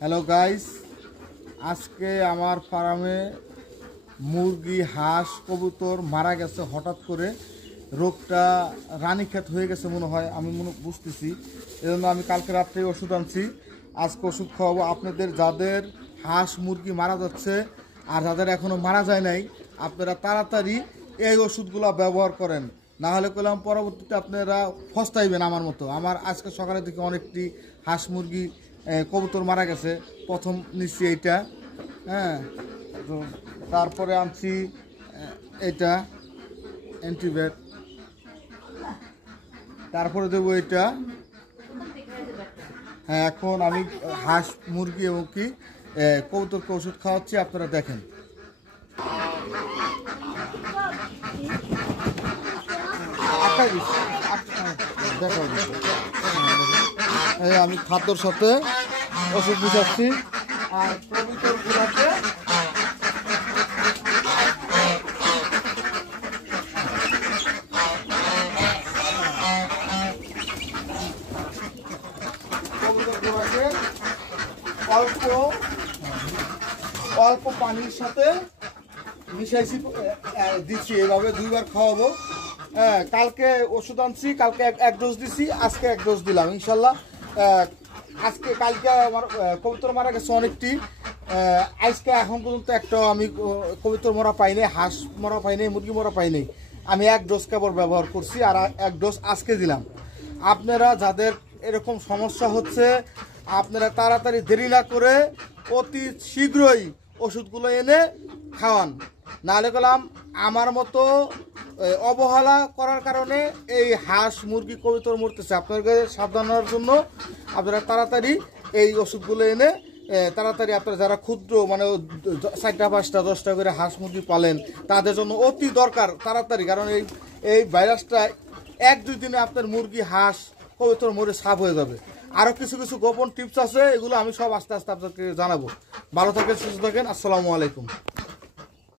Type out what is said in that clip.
Hello guys, আজকে আমার ফার্মে মুরগি, হাঁস, কবুতর মারা গেছে। হঠাৎ করে রোগটা রানীক্ষেত হয়ে গেছে মনে হয়, আমি বুঝতেছি। এজন্য আমি কালকে রাত্রে ওষুধ আনছি, আজকে ওষুধ খাওয়াবো আপনাদের। যাদের হাঁস মুরগি মারা যাচ্ছে আর যাদের এখনও মারা যায় নাই, আপনারা তাড়াতাড়ি এই ওষুধগুলো ব্যবহার করেন, না হলে করলাম পরবর্তীতে আপনারা ফস্তাইবেন আমার মতো। আমার আজকে সকালে থেকে অনেকটি হাঁস মুরগি কবুতর মারা গেছে। প্রথম নিচ্ছি এইটা, হ্যাঁ, তো তারপরে আনছি এটা অ্যান্টিবায়োটিক, তারপরে দেবো এটা। হ্যাঁ, এখন আমি হাঁস মুরগি এবং কি কবুতরকে ওষুধ খাওয়াচ্ছি, আপনারা দেখেন। আমি খাদ্যর সাথে ওষুধ মিশাচ্ছি আর কবুতরগুলোকে অল্প অল্প পানির সাথে মিশাইছি, দিচ্ছি। এইভাবে দুইবার খাওয়াবো। হ্যাঁ, কালকে ওষুধ আনছি, কালকে এক ডোজ দিছি, আজকে এক ডোজ দিলাম ইনশাল্লাহ। কালকে আমার কবুতর মারা গেছে অনেকটি, আজকে এখন পর্যন্ত একটা আমি কবুতর মরা পাইনি, হাঁস মরা পাইনি, মুরগি মরা পাইনি। আমি এক ডোজ কেবল ব্যবহার করছি আর এক ডোজ আজকে দিলাম। আপনারা যাদের এরকম সমস্যা হচ্ছে, আপনারা তাড়াতাড়ি দেরি না করে অতি শীঘ্রই ওষুধগুলো এনে খাওয়ান, নাহলে গেলাম আমার মতো অবহেলা করার কারণে এই হাঁস মুরগি কবুতর মরতেছে। আপনাদের সাবধানের জন্য আপনারা তাড়াতাড়ি এই ওষুধগুলো এনে তাড়াতাড়ি, আপনারা যারা ক্ষুদ্র মানে 4টা 5টা 10টা করে হাঁস মুরগি পালেন, তাদের জন্য অতি দরকার তাড়াতাড়ি। কারণ এই ভাইরাসটা 1-2 দিনে আপনার মুরগি, হাঁস, কবুতর মরে সাফ হয়ে যাবে। আরও কিছু কিছু গোপন টিপস আছে, এগুলো আমি সব আস্তে আস্তে আপনাদেরকে জানাবো। ভালো থাকেন, সুস্থ থাকেন। আসসালামু আলাইকুম।